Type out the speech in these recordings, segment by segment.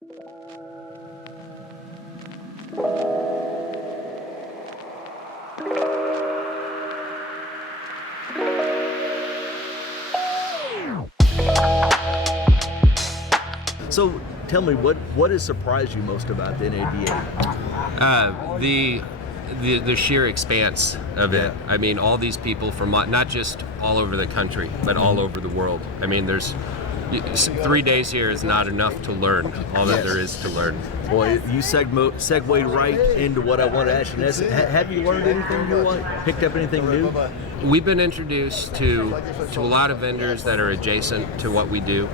So tell me, what has surprised you most about the NADA? The sheer expanse of it. I mean, all these people from not just all over the country, but all over the world. I mean, there's 3 days here is not enough to learn all that there is to learn. Boy, you segued right into what I want to ask you. Have you learned anything new? Picked up anything new? We've been introduced to a lot of vendors that are adjacent to what we do.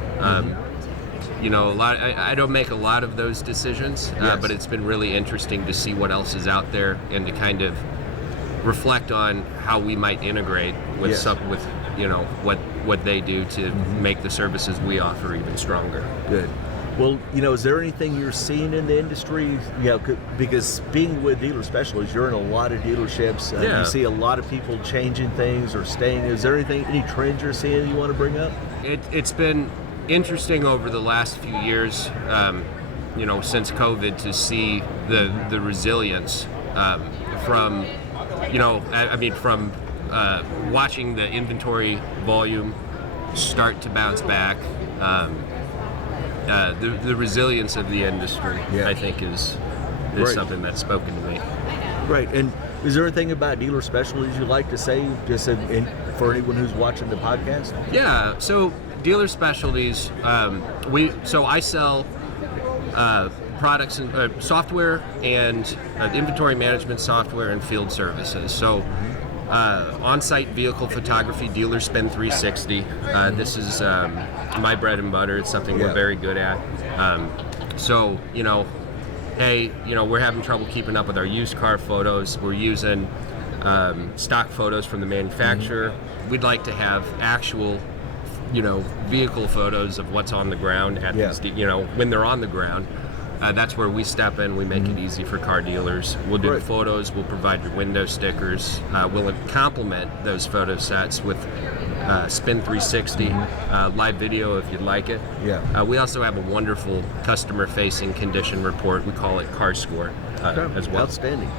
You know, I don't make a lot of those decisions, but it's been really interesting to see what else is out there and to kind of reflect on how we might integrate with you know, what they do to make the services we offer even stronger. Good. Well, you know, is there anything you're seeing in the industry? You know, because being with Dealer Specialties, you're in a lot of dealerships. You see a lot of people changing things or staying. Is there any trends you're seeing you want to bring up? It's been interesting over the last few years, you know, since COVID, to see the resilience from, you know, I mean, from watching the inventory volume start to bounce back. The resilience of the industry, I think, is something that's spoken to me. Right. And is there anything about Dealer Specialties you'd like to say, just for anyone who's watching the podcast? Yeah. So Dealer Specialties, I sell products and software and inventory management software and field services. So on-site vehicle photography, Dealer Spin 360. This is my bread and butter. It's something we're very good at. So, you know, hey, you know, we're having trouble keeping up with our used car photos. We're using stock photos from the manufacturer. We'd like to have actual, you know, vehicle photos of what's on the ground at these, you know, when they're on the ground. That's where we step in. We make it easy for car dealers. We'll do the photos. We'll provide your window stickers. We'll complement those photo sets with Spin 360, live video if you'd like it. We also have a wonderful customer-facing condition report. We call it Car Score as well. Outstanding.